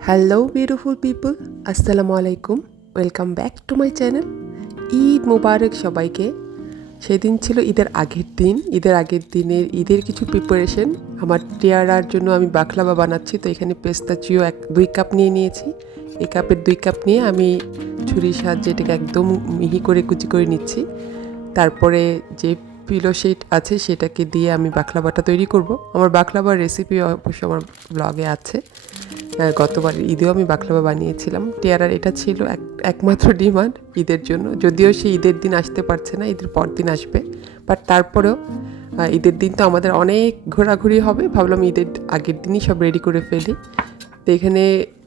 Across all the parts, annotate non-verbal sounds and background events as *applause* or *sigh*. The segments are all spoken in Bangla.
হ্যালো বিউটিফুল পিপল আসসালামু আলাইকুম welcome back to my channel Eid মোবারক সবাইকে। সেদিন ছিল ঈদের আগের দিন। ঈদের আগের দিনের ঈদের কিছু প্রিপারেশন আমার টিয়ারার জন্য আমি বাখলাবা বানাচ্ছি। তো এখানে পেস্তা চিও এক, দুই কাপ নিয়ে নিয়েছি। এই কাপের দুই কাপ নিয়ে আমি ছুরির সাহায্যে এটাকে একদম মিহি করে কুচি করে নিচ্ছি। তারপরে যে পিলো শিট আছে, সেটাকে দিয়ে আমি বাখলাবাটা তৈরি করব। আমার বাখলাবার রেসিপি অবশ্য আমার ব্লগে আছে। গতবার ঈদেও আমি বাকলাবা বানিয়েছিলাম। টিয়ারার এটা ছিল এক, একমাত্র ডিমান্ড ঈদের জন্য। যদিও সে ঈদের দিন আসতে পারছে না, ঈদের পর দিন আসবে। বাট তারপরেও ঈদের দিন তো আমাদের অনেক ঘোরাঘুরি হবে। ভাবলাম ঈদের আগের দিনই সব রেডি করে ফেলি। তো এখানে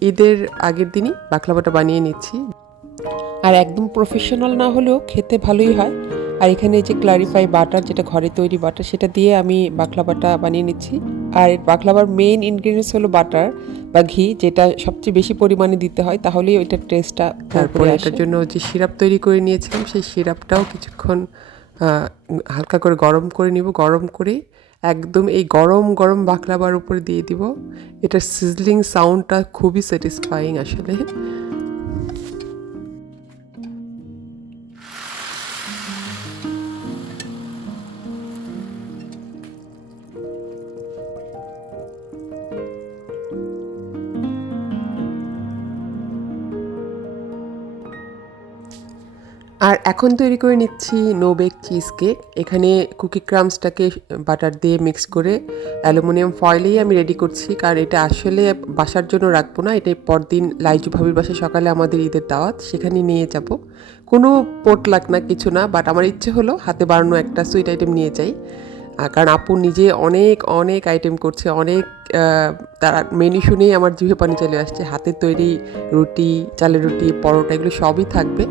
ঈদের আগের দিনই বাকলাবাটা বানিয়ে নিচ্ছি। আর একদম প্রফেশনাল না হলেও খেতে ভালোই হয়। আর এখানে যে ক্লারিফাই বাটার যেটা ঘরে তৈরি বাটার সেটা দিয়ে আমি বাকলাবাটা বানিয়ে নিচ্ছি। আর বাকলাবার মেইন ইনগ্রিডিয়েন্টস হলো বাটার বা ঘি যেটা সবচেয়ে বেশি পরিমাণে দিতে হয় তাহলেই ওইটার টেস্টটা তারপরে এটার জন্য যে সিরাপ তৈরি করে নিয়েছিলাম সেই সিরাপটাও কিছুক্ষণ হালকা করে গরম করে নিব। গরম করে একদম এই গরম গরম বাকলাবার উপরে দিয়ে দিব। এটার সিজলিং সাউন্ডটা খুবই স্যাটিসফাইং আসলে। আর এখন তৈরি করে নিচ্ছি নো বেক চিজ কেক এখানে কুকি ক্রামসটাকে বাটার দিয়ে মিক্স করে অ্যালুমিনিয়াম ফয়েলেই আমি রেডি করছি, কারণ এটা আসলে বাসার জন্য রাখব না। এটা পরদিন লাইজু ভাবির বাসায় সকালে আমাদের ঈদের দাওয়াত সেখানে নিয়ে যাব। কোনো পোট লাগ না, কিছু না বাট আমার ইচ্ছে হলো হাতে বানানো একটা সুইট আইটেম নিয়ে যাই। কারণ আপু নিজে অনেক অনেক আইটেম করছে, অনেক তার মেনু শুনেই আমার জিভে পানি চলে আসছে। হাতের তৈরি রুটি, চালের রুটি, পরোটা, এগুলো সবই থাকবে।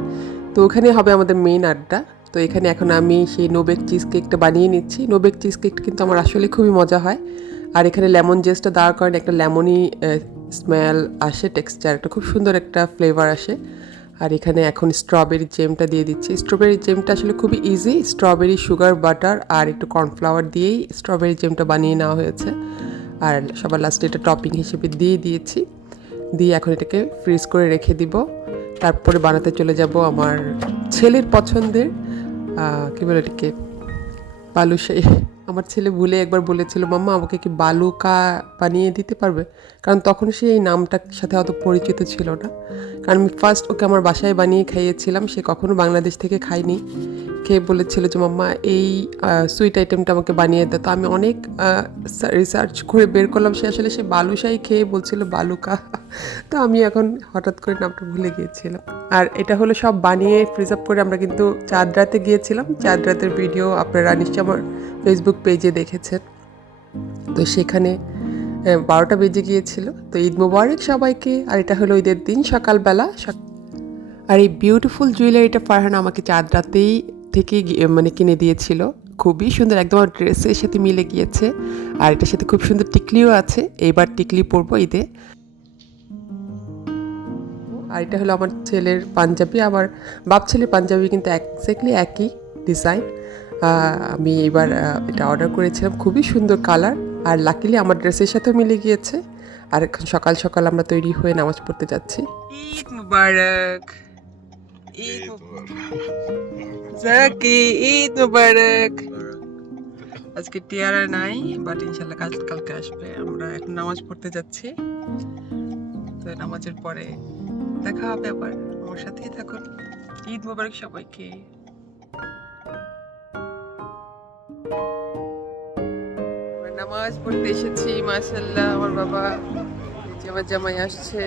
তো ওখানে হবে আমাদের মেইন আড্ডা। তো এখানে এখন আমি সেই নোবেক চিজ কেকটা বানিয়ে নিচ্ছি। নোবেক চিজ কেকটা কিন্তু আমার আসলে খুবই মজা হয়। আর এখানে লেমন জেসটা দেওয়ার কারণে একটা লেমনই স্মেল আসে টেক্সচার একটা খুব সুন্দর একটা ফ্লেভার আসে। আর এখানে এখন স্ট্রবেরি জেমটা দিয়ে দিচ্ছি। স্ট্রবেরি জেমটা আসলে খুবই ইজি স্ট্রবেরি সুগার বাটার আর একটু কর্নফ্লাওয়ার দিয়েই স্ট্রবেরি জেমটা বানিয়ে নেওয়া হয়েছে। আর সবার লাস্টে এটা টপিং হিসেবে দিয়ে দিয়েছি। দিয়ে এখন এটাকে ফ্রিজ করে রেখে দিব। তারপরে বানাতে চলে যাব আমার ছেলের পছন্দের কী বলে এটিকে? বালুশাহী আমার ছেলে ভুলে একবার বলেছিল, মাম্মা, আমাকে কি বালুকা বানিয়ে দিতে পারবে? কারণ তখন সে এই নামটার সাথে অত পরিচিত ছিল না। কারণ আমি ফার্স্ট ওকে আমার বাসায় বানিয়ে খাইয়েছিলাম, সে কখনো বাংলাদেশ থেকে খায়নি। খেয়ে বলেছিল যে, মাম্মা, এই সুইট আইটেমটা আমাকে বানিয়ে দাও তো আমি অনেক রিসার্চ করে বের করলাম। সে আসলে সে বালুশাই খেয়ে বলছিল, বালুকা। তো আমি এখন হঠাৎ করে নামটা ভুলে গিয়েছিলাম। আর এটা হলো সব বানিয়ে ফ্রিজ আপ করে আমরা কিন্তু চাঁদ রাতে গিয়েছিলাম। চাঁদ রাতের ভিডিও আপনারা নিশ্চয় আমার ফেসবুক পেজে দেখেছেন। তো সেখানে বারোটা বেজে গিয়েছিল। তো ঈদ মোবারক সবাইকে। আর এটা হলো ঈদের দিন সকালবেলা। আর এই বিউটিফুল জুয়েলারিটা ফারহান আমাকে চাঁদ রাতেই থেকে মানে কিনে দিয়েছিল। খুবই সুন্দর, একদম আমার ড্রেসের সাথে মিলে গিয়েছে। আর এটার সাথে খুব সুন্দর টিকলিও আছে। এইবার টিকলি পরবো ঈদে। আর এটা হলো আমার ছেলের পাঞ্জাবি। আমার বাপ ছেলের পাঞ্জাবি কিন্তু এক্স্যাক্টলি একই ডিজাইন আমি এবার এটা অর্ডার করেছিলাম। খুবই সুন্দর কালার আর লাকিলি আমার ড্রেসের সাথেও মিলে গিয়েছে। আর এখন সকাল সকাল আমরা তৈরি হয়ে নামাজ পড়তে যাচ্ছি। ঈদ মুবারক! ঈদ জাকি ঈদ মুবারক আজকে টিয়ারা নাই বাট ইনশাল্লাহ কাল কালকে আসবে। আমরা এখন নামাজ পড়তে যাচ্ছি। তো নামাজের পরে দেখা হবে আবার। আমার সাথেই থাকুন। ঈদ মোবারক সবাইকে। নামাজ পড়তে এসেছি মাশাল্লাহ আমার বাবা এই জামাই আসছে।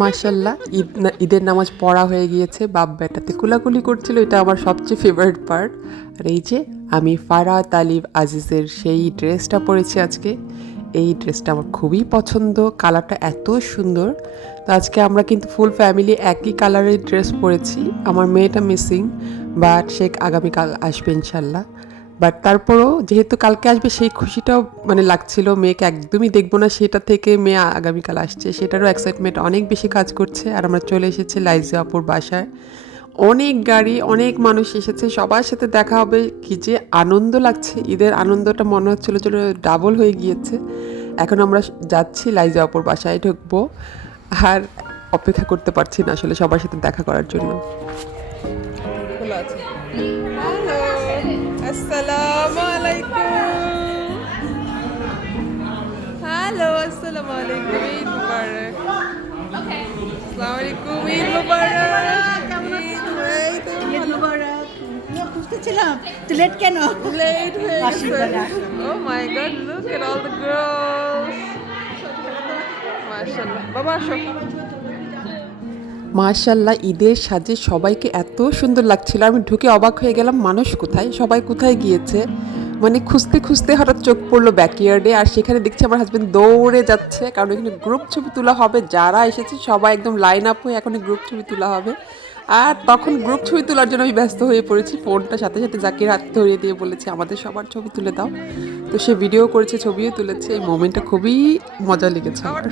মাশাল্লাহ ঈদ ঈদের নামাজ পড়া হয়ে গিয়েছে, বাপ বেটাতে কুলাকুলি করছিল, এটা আমার সবচেয়ে ফেভারিট পার্ট আর এই যে, আমি ফারা তালিব আজিজের সেই ড্রেসটা পরেছি আজকে, এই ড্রেসটা আমার খুবই পছন্দ, কালারটা এত সুন্দর। তো আজকে আমরা কিন্তু ফুল ফ্যামিলি একই কালারের ড্রেস পরেছি, আমার মেয়েটা মিসিং বাট সে আগামীকাল আসবে ইনশাল্লাহ বাট তারপরও যেহেতু কালকে আসবে, সেই খুশিটাও মানে লাগছিল। মেয়েকে একদমই দেখব না, সেটা থেকে মেয়ে আগামীকাল আসছে। সেটারও এক্সাইটমেন্ট অনেক বেশি কাজ করছে। আর আমরা চলে এসেছি লাইজা আপুর বাসায়। অনেক গাড়ি, অনেক মানুষ এসেছে। সবার সাথে দেখা হবে। কি যে আনন্দ লাগছে। ঈদের আনন্দটা মনে হচ্ছিল যেন ডাবল হয়ে গিয়েছে। এখন আমরা যাচ্ছি লাইজা আপুর বাসায় ঢুকবো। আর অপেক্ষা করতে পারছি না আসলে সবার সাথে দেখা করার জন্য। আছে। খুঁজতেছিলাম তো লেট কেন? লেট হয়ে গেছে। ও my God look at all the girls মাশাআল্লাহ। বাবা আসো। মাশাল্লাহ ঈদের সাজে সবাইকে এত সুন্দর লাগছিল। আমি ঢুকে অবাক হয়ে গেলাম মানুষ কোথায়? সবাই কোথায় গিয়েছে? মানে খুঁজতে খুঁজতে হঠাৎ চোখ পড়ল ব্যাকইয়ার্ডে আর সেখানে দেখছি আমার হাজব্যান্ড দৌড়ে যাচ্ছে, কারণ এখানে গ্রুপ ছবি তোলা হবে, যারা এসেছে সবাই একদম লাইন আপ হয়ে এখন গ্রুপ ছবি তোলা হবে। আর তখন গ্রুপ ছবি তোলার জন্য আমি ব্যস্ত হয়ে পড়েছি ফোনটা সাথে সাথে জাকির হাত ধরিয়ে দিয়ে বলেছে, আমাদের সবার ছবি তুলে দাও। তো সে ভিডিও করেছে, ছবিও তুলেছে, এই মোমেন্টটা খুবই মজা লেগেছে আমার।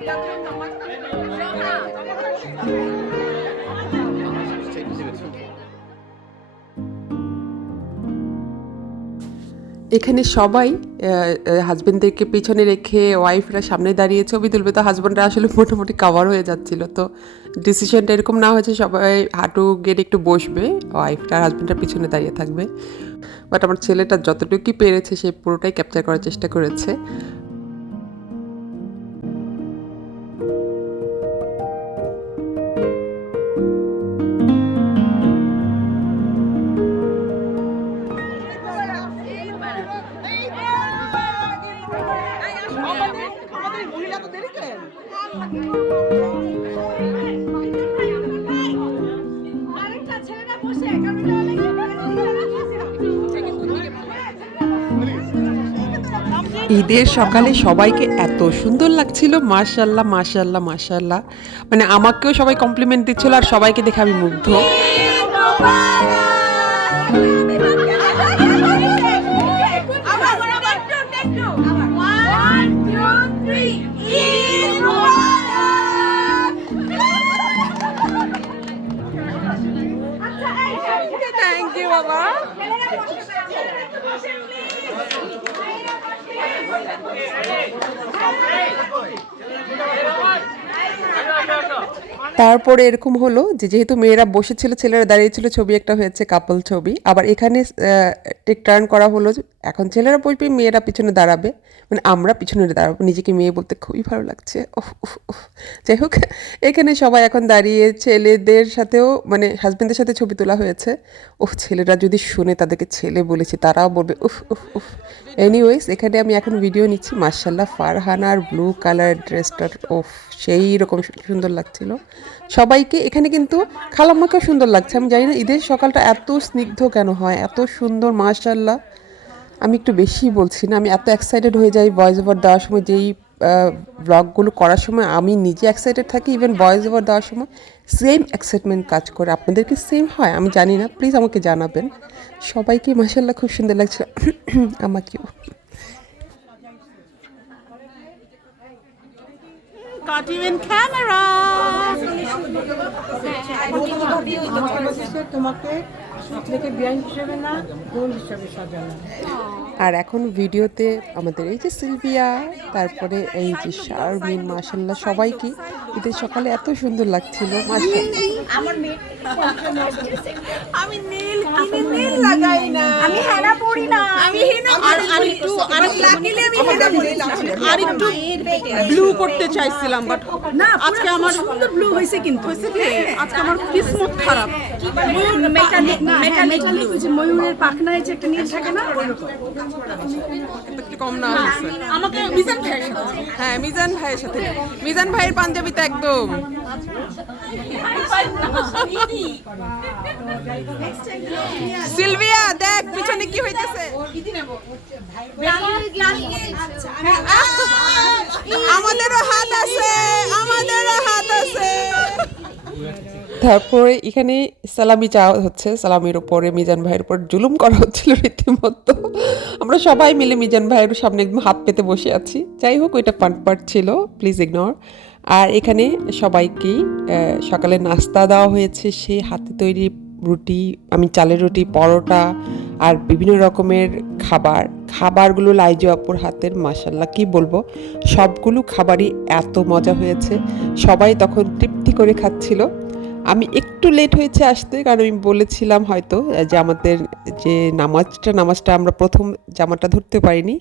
এখানে সবাই হাজবেন্ডদেরকে পিছনে রেখে ওয়াইফরা সামনে দাঁড়িয়ে ছবি তুলবে। তো হাজব্যান্ডরা আসলে মোটামুটি কাভার হয়ে যাচ্ছিল। তো ডিসিশনটা এরকম না হয়েছে, সবাই হাঁটু গেটে একটু বসবে ওয়াইফটা আর হাজব্যান্ডটা পিছনে দাঁড়িয়ে থাকবে। বাট আমার ছেলেটা যতটুকুই পেরেছে, সে পুরোটাই ক্যাপচার করার চেষ্টা করেছে। ঈদের সকালে সবাইকে এত সুন্দর লাগছিল মাশাল্লাহ মাশাল্লাহ মাশাল্লাহ মানে আমাকেও সবাই কমপ্লিমেন্ট দিচ্ছিল আর সবাইকে দেখে আমি মুগ্ধ। ইউ বাবা Hey! তারপরে এরকম হলো যে যেহেতু মেয়েরা বসেছিল, ছেলেরা দাঁড়িয়েছিল, ছবি একটা হয়েছে কাপল ছবি। আবার এখানে টেক টার্ন করা হলো এখন ছেলেরা বসবে, মেয়েরা পিছনে দাঁড়াবে। মানে আমরা পিছনে দাঁড়াবো, নিজেকে মেয়ে বলতে খুবই ভালো লাগছে। যাই হোক, এখানে সবাই এখন দাঁড়িয়ে ছেলেদের সাথেও মানে হাজবেন্ডের সাথে ছবি তোলা হয়েছে। উফ, ছেলেরা যদি শুনে তাদেরকে ছেলে বলেছে, তারাও বলবে, উফ উফ উফ। এনিওয়েজ এখানে আমি এখন ভিডিও নিচ্ছি মার্শাল্লাহ ফারহানার ব্লু কালার ড্রেসটার ওফ সেই রকম সুন্দর লাগছিল। সবাইকে এখানে কিন্তু খালাম্মাকেও সুন্দর লাগছে। আমি জানি না, ঈদের সকালটা এত স্নিগ্ধ কেন হয়? এত সুন্দর মার্শাল্লাহ আমি একটু বেশি বলছি না, আমি এত এক্সাইটেড হয়ে যাই ভয়েস ওভার দেওয়ার সময়, যেই ব্লগগুলো করার সময়, আমি নিজে এক্সাইটেড থাকি ইভেন ভয়েস ওভার দেওয়ার সময় সেম এক্সাইটমেন্ট কাজ করে। আপনাদের কি সেম হয়? আমি জানি না প্লিজ আমাকে জানাবেন। সবাইকে মাসাল্লাহ খুব সুন্দর লাগছে। *coughs* আমাকেও। Got you in camera. তোমাকে আপনাকে বিয়ান হিসেবে না বোন হিসেবে সাজানো। আর এখন ভিডিওতে আমাদের এই যে সিলভিয়া তারপরে এই যে শারমিন মাসাল্লাহ সবাইকে ঈদের সকালে এত সুন্দর লাগছিল মাসাল্লাহ আমি নীল কিনে নীল লাগাই না। আমি হেনা পড়ি না। আমি হেনা আর আর একটু আর লাকিলি আমি হেনা পরি আর একটু ব্লু করতে চাইছিলাম বাট না আজকে আমার সুন্দর ব্লু হয়েছে কিন্তু। হয়েছে কি? আজকে আমার কিসমত খারাপ। না মেটালিক ময়ূরের পাখনায় যে একটা নীল থাকে না? ওই রকম একটু কম না আমাকে মিজান ভাইয়ের সাথে হ্যাঁ মিজান ভাইয়ের সাথে। মিজান ভাইয়ের পাঞ্জাবি তো একদম। সিলভিয়া দেখ পিছনে কি হইতেছে? আমাদেরও হাত আছে আমাদেরও হাত আছে তারপরে এখানে সালামি চাওয়া হচ্ছে, সালামির উপরে, মিজান ভাইয়ের উপর জুলুম করা হচ্ছিল রীতিমতো। আমরা সবাই মিলে মিজান ভাইয়ের সামনে একদম হাত পেতে বসে আছি। যাই হোক, ওইটা ফান পার্ট ছিল প্লিজ ইগনোর আর এখানে সবাইকেই সকালে নাস্তা দেওয়া হয়েছে, সে হাতে তৈরি রুটি, আমি চালের রুটি, পরোটা আর বিভিন্ন রকমের খাবার। খাবারগুলো লাইজু আপুর হাতের মাসাল্লাহ কি বলব? সবগুলো খাবারই এত মজা হয়েছে। সবাই তখন তৃপ্তি করে খাচ্ছিল। আমি একটু লেট হয়েছে আসতে, কারণ আমি বলেছিলাম হয়তো যে আমাদের যে নামাজটা নামাজটা আমরা প্রথম জামাটা ধরতে পারিনি,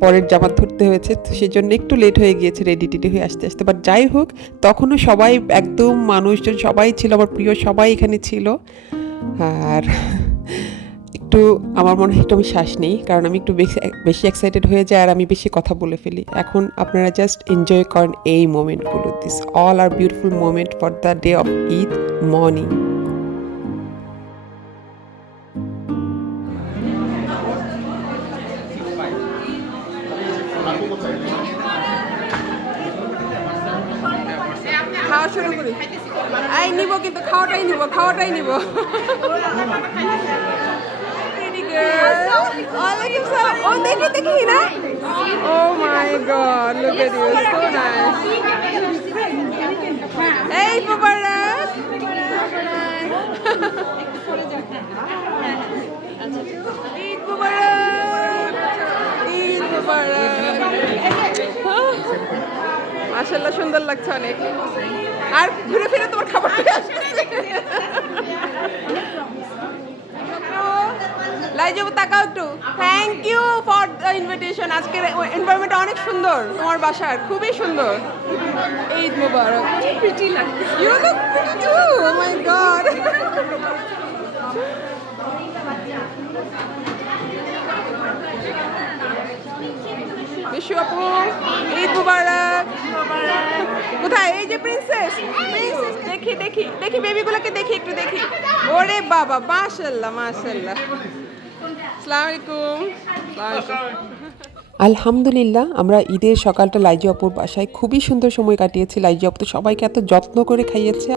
পরের জামা ধরতে হয়েছে, তো সেই জন্য একটু লেট হয়ে গিয়েছে রেডি টেডি হয়ে আসতে আসতে। বাট যাই হোক, তখনও সবাই একদম মানুষজন সবাই ছিল, আমার প্রিয় সবাই এখানে ছিল। আর একটু আমার মনে হয় একটু আমি শ্বাস নেই কারণ আমি একটু বেশি বেশি এক্সাইটেড হয়ে যাই আর আমি বেশি কথা বলে ফেলি। এখন আপনারা জাস্ট এনজয় করেন এই মোমেন্টগুলো this all are beautiful moment for the day of Eid morning খাওয়া শুরু করি। এই নিব কিন্তু খাওয়াটাই নিব খাওয়াটাই নিব. *laughs* ওয়ালাইকুম সালাম। ও দেখি দেখি না ও my God look at you so nice এই মুবারক ঈদ মুবারক ঈদ মুবারক মাশাল্লাহ সুন্দর লাগছে অনেক আর ঘুরে ফিরে তোমার খাবার লাইজব তাকাও একটু। Thank you for the invitation আজকের এনভায়রনমেন্ট অনেক সুন্দর তোমার বাসার। খুবই সুন্দর। ঈদ মুবারক। প্রিটি লাগছে you look pretty too oh my God Bishu আপু ঈদ মুবারক কোথায়? এই যে প্রিন্সেস প্রিন্সেস দেখি দেখি। দেখি বেবিগুলোকে দেখি একটু দেখি। ওরে বাবা মাশাল্লাহ মাশাল্লাহ আসসালামু আলাইকুম আসসালামু আলাইকুম। আলহামদুলিল্লাহ আমরা ঈদের সকালটা লাইজু আপুর বাসায় খুবই সুন্দর সময় কাটিয়েছি। লাইজু আপু তো সবাইকে এত যত্ন করে খাইয়েছে।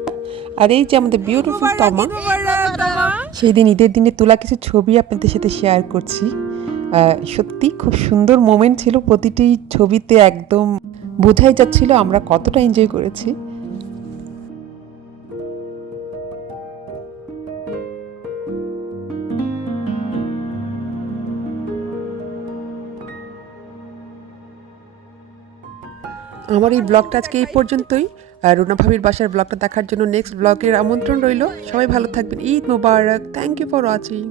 আর এই যে আমাদের বিউটিফুল তমা সেই দিন ঈদের দিনে তোলা কিছু ছবি আপনাদের সাথে শেয়ার করছি। সত্যি খুব সুন্দর মোমেন্ট ছিল। প্রতিটি ছবিতে একদম বোঝাই যাচ্ছিল আমরা কতটা এনজয় করেছি। আমার এই ব্লগটা আজকে এই পর্যন্তই। আর রুনা ভাবির বাসার ব্লগটা দেখার জন্য নেক্সট ব্লগের আমন্ত্রণ রইল। সবাই ভালো থাকবেন। ঈদ মোবারক। Thank you for watching